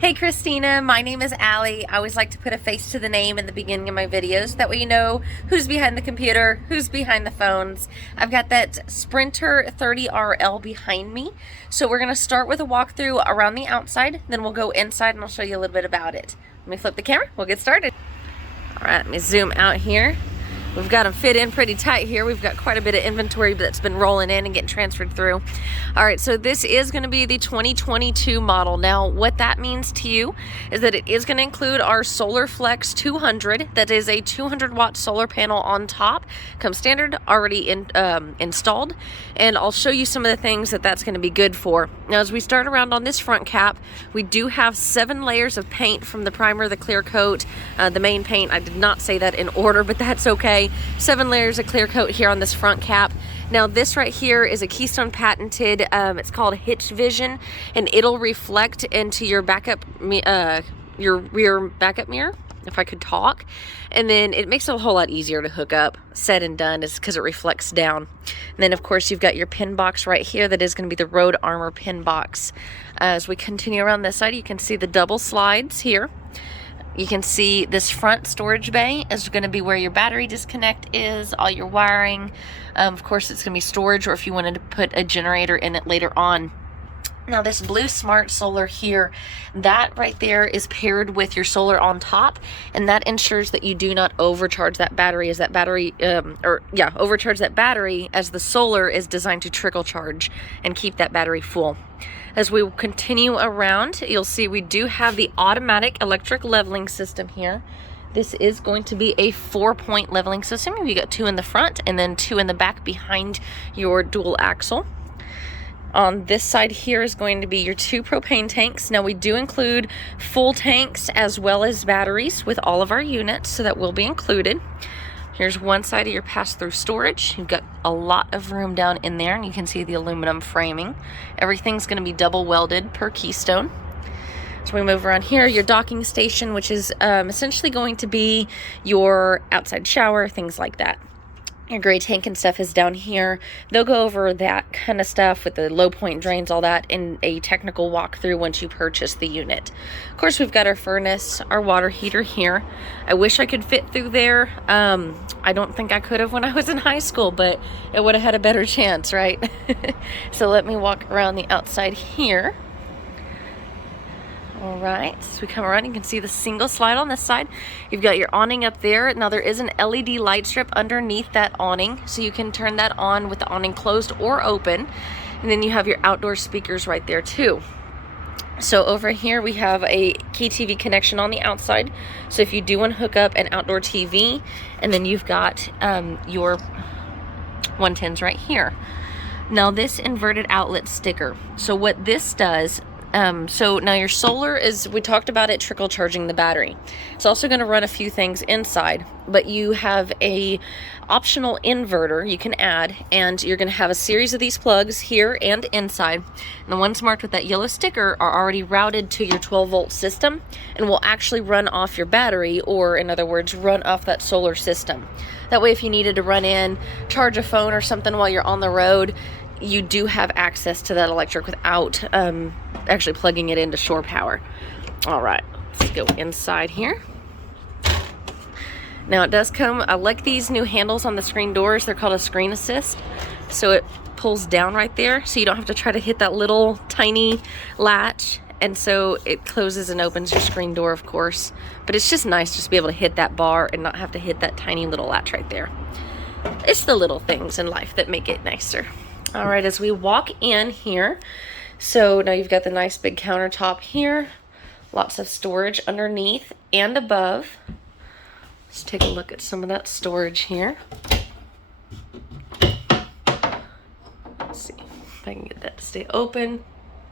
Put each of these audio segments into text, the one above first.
Hey Christina, my name is Allie. I always like to put a face to the name in the beginning of my videos. That way you know who's behind the computer, who's behind the phones. I've got that Sprinter 30RL behind me. So we're gonna start with a walkthrough around the outside, then we'll go inside and I'll show you a little bit about it. Let me flip the camera, we'll get started. All right, let me zoom out here. We've got them fit in pretty tight here. We've got quite a bit of inventory that's been rolling in and getting transferred through. All right, so this is going to be the 2022 model. Now, what that means to you is that it is going to include our Solar Flex 200. That is a 200-watt solar panel on top. Comes standard, already installed. And I'll show you some of the things that that's going to be good for. Now, as we start around on this front cap, we do have 7 layers of paint from the primer, the clear coat, the main paint. I did not say that in order, but that's okay. 7 layers of clear coat here on this front cap. Now this right here is a Keystone patented, it's called Hitch Vision, and it'll reflect into your your rear backup mirror, if I could talk. And then it makes it a whole lot easier to hook up. Said and done is because it reflects down. And then of course you've got your pin box right here that is going to be the Road Armor pin box. As we continue around this side, you can see the double slides here. You can see this front storage bay is going to be where your battery disconnect is, all your wiring. Of course, it's going to be storage, or if you wanted to put a generator in it later on. Now this blue smart solar here, that right there is paired with your solar on top, and that ensures that you do not overcharge that battery as overcharge that battery as the solar is designed to trickle charge and keep that battery full. As we continue around, you'll see we do have the automatic electric leveling system here. This is going to be a 4-point leveling system. You got 2 in the front and then 2 in the back behind your dual axle. On this side here is going to be your 2 propane tanks. Now we do include full tanks as well as batteries with all of our units, so that will be included. Here's one side of your pass-through storage. You've got a lot of room down in there, and you can see the aluminum framing. Everything's going to be double welded per Keystone. So we move around here, your docking station, which is essentially going to be your outside shower, things like that. Your gray tank and stuff is down here. They'll go over that kind of stuff with the low point drains, all that, in a technical walkthrough once you purchase the unit. Of course, we've got our furnace, our water heater here. I wish I could fit through there. I don't think I could have when I was in high school, but it would have had a better chance, right? So let me walk around the outside here. All right, so we come around, you can see the single slide on this side. You've got your awning up there. Now there is an LED light strip underneath that awning, so you can turn that on with the awning closed or open. And then you have your outdoor speakers right there too. So over here we have a key TV connection on the outside. So if you do want to hook up an outdoor TV, and then you've got your 110s right here. Now this inverted outlet sticker. So what this does, so now your solar is, we talked about it trickle charging the battery. It's also going to run a few things inside, but you have a optional inverter you can add, and you're going to have a series of these plugs here and inside. And the ones marked with that yellow sticker are already routed to your 12-volt system and will actually run off your battery, or in other words, run off that solar system. That way, if you needed to run in, charge a phone or something while you're on the road, you do have access to that electric without actually plugging it into shore power. All right, let's go inside here. Now it does come, I like these new handles on the screen doors. They're called a screen assist. So it pulls down right there, so you don't have to try to hit that little tiny latch. And so it closes and opens your screen door, of course. But it's just nice just to be able to hit that bar and not have to hit that tiny little latch right there. It's the little things in life that make it nicer. All right, as we walk in here, so now you've got the nice big countertop here, lots of storage underneath and above. Let's take a look at some of that storage here. Let's see if I can get that to stay open.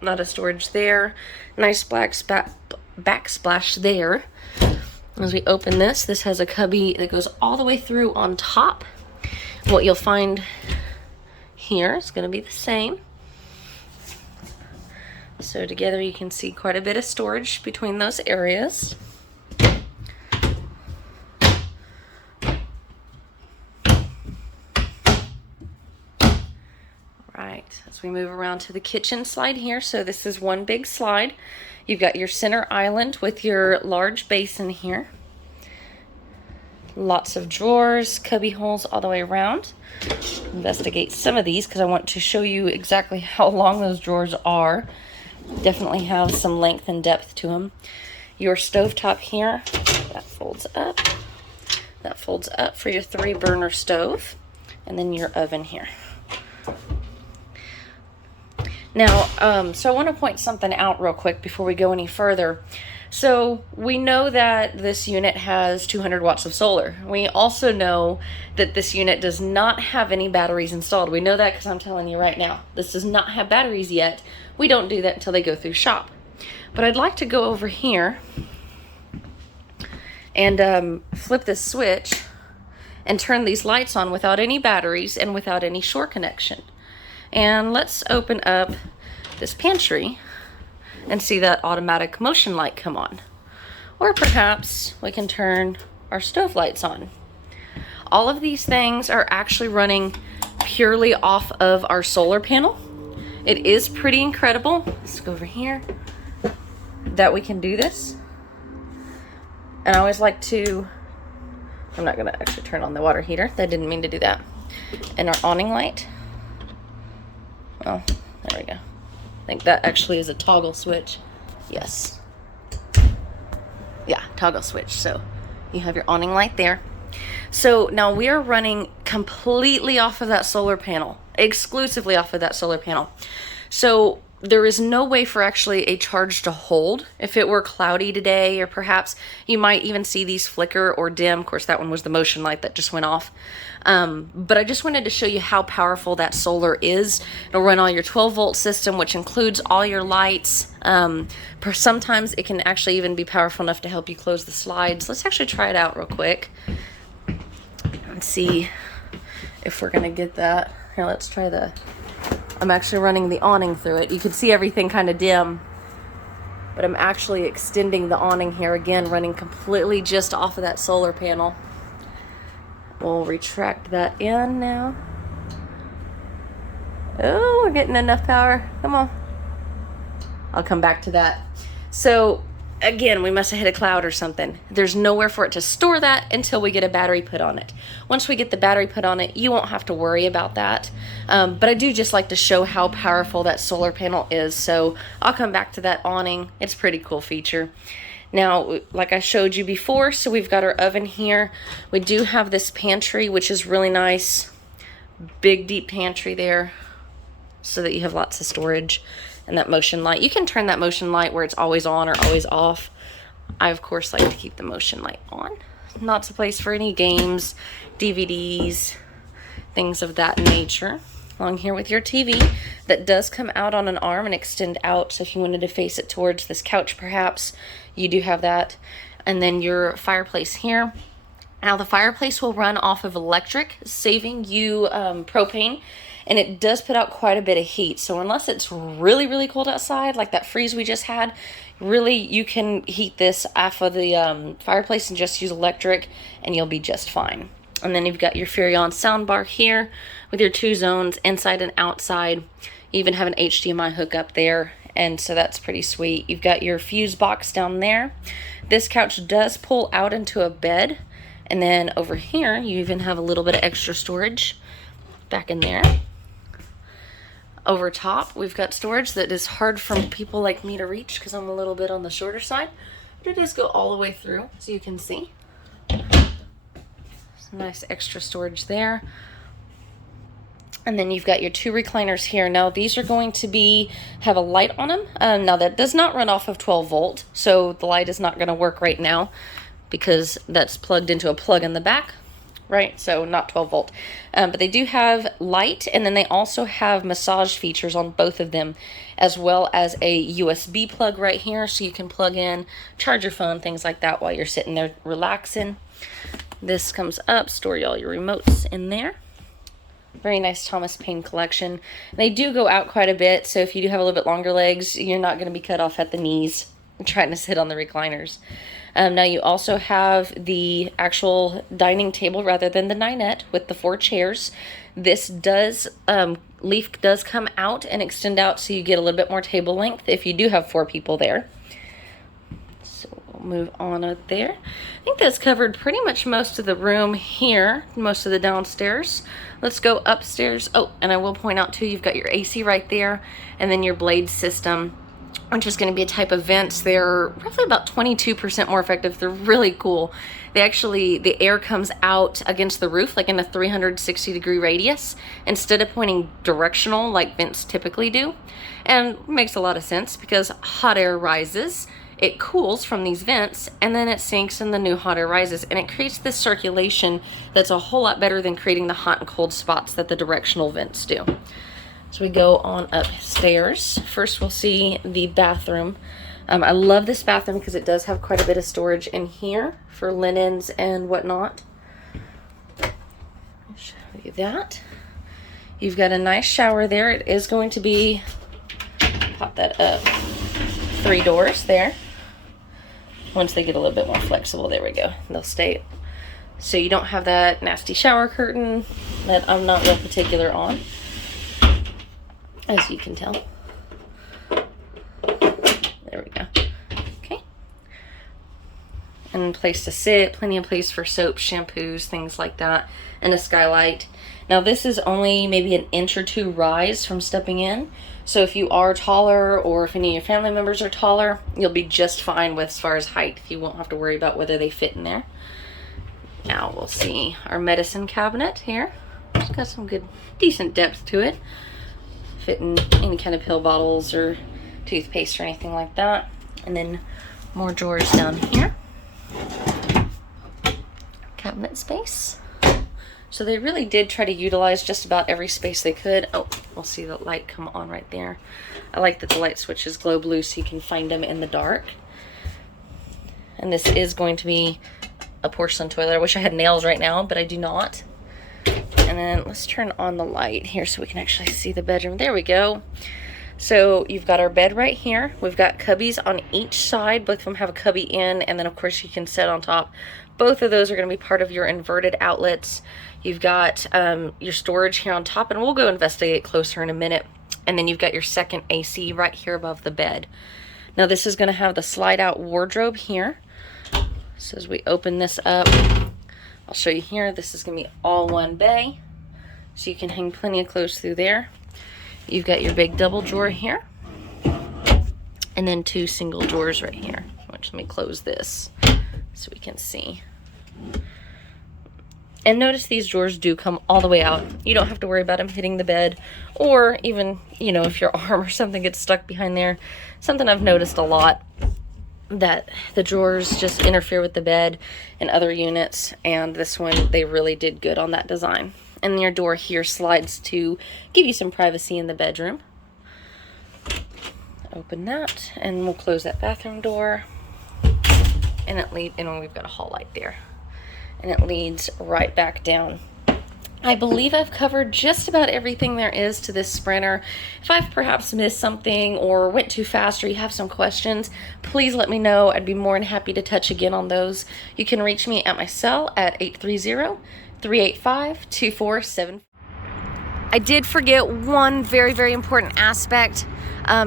Not a storage there. Nice black backsplash there. As we open this, this has a cubby that goes all the way through on top. What you'll find here is going to be the same. So together you can see quite a bit of storage between those areas. Right, as we move around to the kitchen slide here, so this is one big slide. You've got your center island with your large basin here. Lots of drawers, cubby holes all the way around. Investigate some of these because I want to show you exactly how long those drawers are. Definitely have some length and depth to them. Your stovetop here, that folds up. That folds up for your 3-burner stove. And then your oven here. Now, so I want to point something out real quick before we go any further. So we know that this unit has 200 watts of solar. We also know that this unit does not have any batteries installed. We know that because I'm telling you right now, this does not have batteries yet. We don't do that until they go through shop. But I'd like to go over here and flip this switch and turn these lights on without any batteries and without any shore connection. And let's open up this pantry and see that automatic motion light come on. Or perhaps we can turn our stove lights on. All of these things are actually running purely off of our solar panel. It is pretty incredible. Let's go over here, that we can do this. And I always like to, I'm not gonna actually turn on the water heater. I didn't mean to do that. And our awning light. Oh, there we go. I think that actually is a toggle switch. Yes. Yeah, toggle switch. So you have your awning light there. So now we are running completely off of that solar panel, exclusively off of that solar panel. So there is no way for actually a charge to hold. If it were cloudy today, or perhaps you might even see these flicker or dim. Of course, that one was the motion light that just went off. But I just wanted to show you how powerful that solar is. It'll run all your 12-volt system, which includes all your lights. Sometimes it can actually even be powerful enough to help you close the slides. Let's actually try it out real quick and see if we're gonna get that. Here, let's try the, I'm actually running the awning through it. You can see everything kind of dim, but I'm actually extending the awning here again, running completely just off of that solar panel. We'll retract that in now. Oh, we're getting enough power. Come on. I'll come back to that. So again, we must have hit a cloud or something. There's nowhere for it to store that until we get a battery put on it. Once we get the battery put on it, you won't have to worry about that. But I do just like to show how powerful that solar panel is. So I'll come back to that awning. It's a pretty cool feature. Now, like I showed you before, so we've got our oven here. We do have this pantry, which is really nice. Big, deep pantry there, so that you have lots of storage. And that motion light, you can turn that motion light where it's always on or always off. I, of course, like to keep the motion light on. Not a place for any games, DVDs, things of that nature. Along here with your TV that does come out on an arm and extend out. So if you wanted to face it towards this couch, perhaps, you do have that. And then your fireplace here. Now the fireplace will run off of electric, saving you propane. And it does put out quite a bit of heat. So unless it's really, really cold outside, like that freeze we just had, really you can heat this off of the fireplace and just use electric and you'll be just fine. And then you've got your Furrion soundbar here with your 2 zones, inside and outside. You even have an HDMI hookup there, and so that's pretty sweet. You've got your fuse box down there. This couch does pull out into a bed. And then over here, you even have a little bit of extra storage back in there. Over top, we've got storage that is hard for people like me to reach because I'm a little bit on the shorter side. But it does go all the way through, so you can see. Some nice extra storage there. And then you've got your 2 recliners here. Now these are going to have a light on them. Now that does not run off of 12 volt, so the light is not going to work right now because that's plugged into a plug in the back, right? So not 12 volt. But they do have light, and then they also have massage features on both of them, as well as a USB plug right here, so you can plug in, charge your phone, things like that while you're sitting there relaxing. This comes up, store all your remotes in there. Very nice Thomas Paine collection. They do go out quite a bit, so if you do have a little bit longer legs, you're not going to be cut off at the knees trying to sit on the recliners. Now you also have the actual dining table rather than the dinette with the 4 chairs. This does, leaf does come out and extend out, so you get a little bit more table length if you do have 4 people there. We'll move on out there. I think that's covered pretty much most of the room here, most of the downstairs. Let's go upstairs. Oh, and I will point out too, you've got your AC right there, and then your blade system, which is going to be a type of vents. They're roughly about 22% more effective. They're really cool. The air comes out against the roof like in a 360-degree radius instead of pointing directional like vents typically do. And makes a lot of sense because hot air rises, it cools from these vents, and then it sinks and the new hot air rises, and it creates this circulation that's a whole lot better than creating the hot and cold spots that the directional vents do. So we go on upstairs. First we'll see the bathroom. I love this bathroom because it does have quite a bit of storage in here for linens and whatnot. I'll show you that. You've got a nice shower there. It is going to be, pop that up, 3 doors there. Once they get a little bit more flexible, there we go, they'll stay. So you don't have that nasty shower curtain that I'm not real particular on, as you can tell. There we go. Okay. And place to sit, plenty of place for soap, shampoos, things like that, and a skylight. Now this is only maybe an inch or 2 rise from stepping in. So if you are taller, or if any of your family members are taller, you'll be just fine with as far as height. You won't have to worry about whether they fit in there. Now we'll see our medicine cabinet here. It's got some good, decent depth to it. Fitting any kind of pill bottles or toothpaste or anything like that. And then more drawers down here. Cabinet space. So they really did try to utilize just about every space they could. Oh, we'll see the light come on right there. I like that the light switches glow blue so you can find them in the dark. And this is going to be a porcelain toilet. I wish I had nails right now, but I do not. And then let's turn on the light here so we can actually see the bedroom. There we go. So you've got our bed right here. We've got cubbies on each side. Both of them have a cubby in, and then of course you can sit on top. Both of those are going to be part of your inverted outlets. You've got your storage here on top, and we'll go investigate closer in a minute. And then you've got your second AC right here above the bed. Now this is going to have the slide out wardrobe here. So as we open this up, I'll show you here. This is going to be all one bay, so you can hang plenty of clothes through there. You've got your big double drawer here, and then 2 single drawers right here. Let me close this so we can see. And notice these drawers do come all the way out. You don't have to worry about them hitting the bed, or even, you know, if your arm or something gets stuck behind there. Something I've noticed a lot, that the drawers just interfere with the bed and other units, and this one, they really did good on that design. And your door here slides to give you some privacy in the bedroom. Open that, and we'll close that bathroom door. And we've got a hall light there. And it leads right back down. I believe I've covered just about everything there is to this Sprinter. If I've perhaps missed something or went too fast, or you have some questions, please let me know. I'd be more than happy to touch again on those. You can reach me at my cell at 830-385-2474. I did forget one very, very important aspect,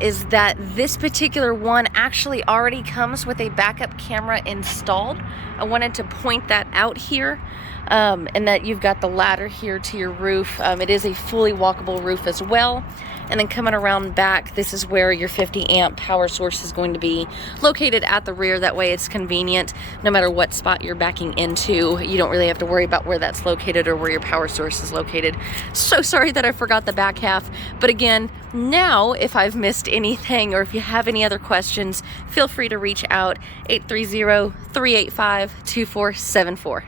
is that this particular one actually already comes with a backup camera installed. I wanted to point that out here, and that you've got the ladder here to your roof. It is a fully walkable roof as well. And then coming around back, this is where your 50 amp power source is going to be located at the rear. That way it's convenient. No matter what spot you're backing into, you don't really have to worry about where that's located or where your power source is located. So sorry that I forgot the back half. But again, now if I've missed anything, or if you have any other questions, feel free to reach out, 830-385-2474.